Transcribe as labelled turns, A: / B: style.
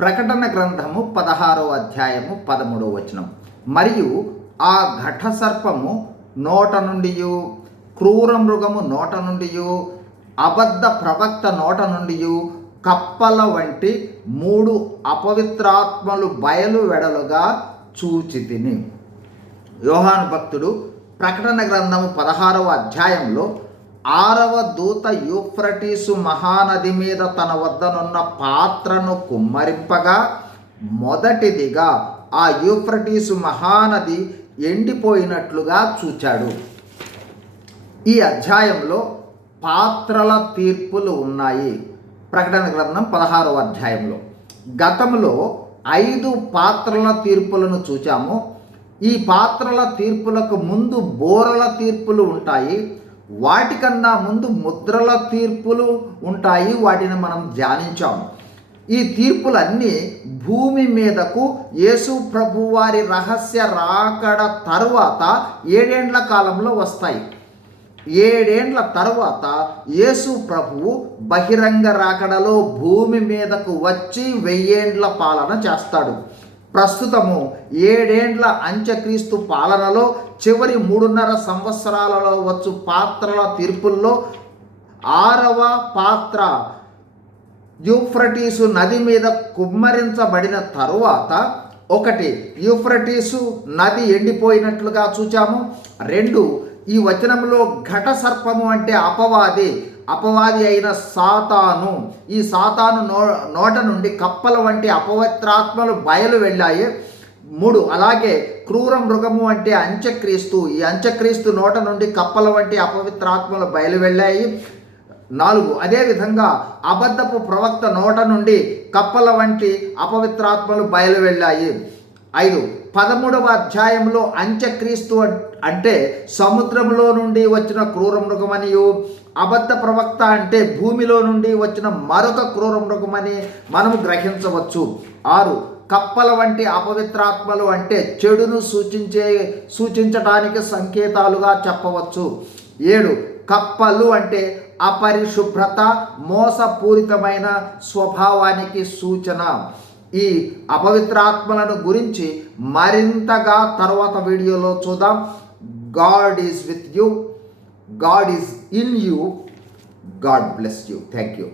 A: ప్రకటన గ్రంథము పదహారో అధ్యాయము పదమూడో వచనం. మరియు ఆ ఘట సర్పము నోట నుండి క్రూర మృగము నోట నుండి అబద్ధ ప్రవక్త నోట నుండి కప్పల వంటి మూడు అపవిత్రాత్మలు బయలు వెడలుగా చూచితిని. యోహాను భక్తుడు ప్రకటన గ్రంథము పదహారవ అధ్యాయంలో ఆరవ దూత యూఫ్రటీసు మహానది మీద తన వద్దనున్న పాత్రను కుమ్మరింపగా మొదటిదిగా ఆ యూఫ్రటీసు మహానది ఎండిపోయినట్లుగా చూచాడు. ఈ అధ్యాయంలో పాత్రల తీర్పులు ఉన్నాయి. ప్రకటన గ్రంథం పదహారవ అధ్యాయంలో. గతంలో ఐదు పాత్రల తీర్పులను చూచాము. ఈ పాత్రల తీర్పులకు ముందు బోరల తీర్పులు ఉంటాయి. వాటికన్నా ముందు ముద్రల తీర్పులు ఉంటాయి వాటిని మనం ధ్యానించాం. ఈ తీర్పులన్నీ భూమి మీదకు యేసు ప్రభు వారి రహస్య రాకడ తరువాత ఏడేండ్ల కాలంలో వస్తాయి. ఏడేండ్ల తర్వాత యేసు ప్రభువు బహిరంగ రాకడలో భూమి మీదకు వచ్చి వెయ్యేండ్ల పాలన చేస్తాడు. ప్రస్తుతము ఏడేండ్ల అంత్యక్రీస్తు పాలనలో చివరి మూడున్నర సంవత్సరాలలో వచ్చు పాత్రల తీర్పుల్లో ఆరవ పాత్ర యూఫ్రటీసు నది మీద కుమ్మరించబడిన తరువాత ఒకటి యూఫ్రటీసు నది ఎండిపోయినట్లుగా చూచాము. రెండు ఈ వచనంలో ఘట సర్పము అంటే అపవాది అపవాది అయిన సాతాను. ఈ సాతాను నో నోట నుండి కప్పల వంటి అపవిత్రాత్మలు బయలు వెళ్ళాయి. మూడు అలాగే క్రూర మృగము అంటే అంత్యక్రీస్తు. ఈ అంత్యక్రీస్తు నోట నుండి కప్పల వంటి అపవిత్రాత్మలు బయలు వెళ్ళాయి. నాలుగు అదేవిధంగా అబద్ధపు ప్రవక్త నోట నుండి కప్పల వంటి అపవిత్రాత్మలు బయలు వెళ్ళాయి. ఐదు పదమూడవ అధ్యాయంలో అంత్యక్రీస్తు అంటే సముద్రంలో నుండి వచ్చిన క్రూర మృగమనియు అబద్ధ ప్రవక్త అంటే భూమిలో నుండి వచ్చిన మరొక క్రూర మృగమని మనము గ్రహించవచ్చు. ఆరు కప్పల వంటి అపవిత్రాత్మలు అంటే చెడును సూచించే సూచించడానికి సంకేతాలుగా చెప్పవచ్చు. ఏడు కప్పలు అంటే అపరిశుభ్రత మోసపూరితమైన స్వభావానికి సూచన. ఈ అపవిత్రాత్మలను గురించి మరింతగా తర్వాత వీడియోలో చూద్దాం. God is with you God is in you God bless you thank you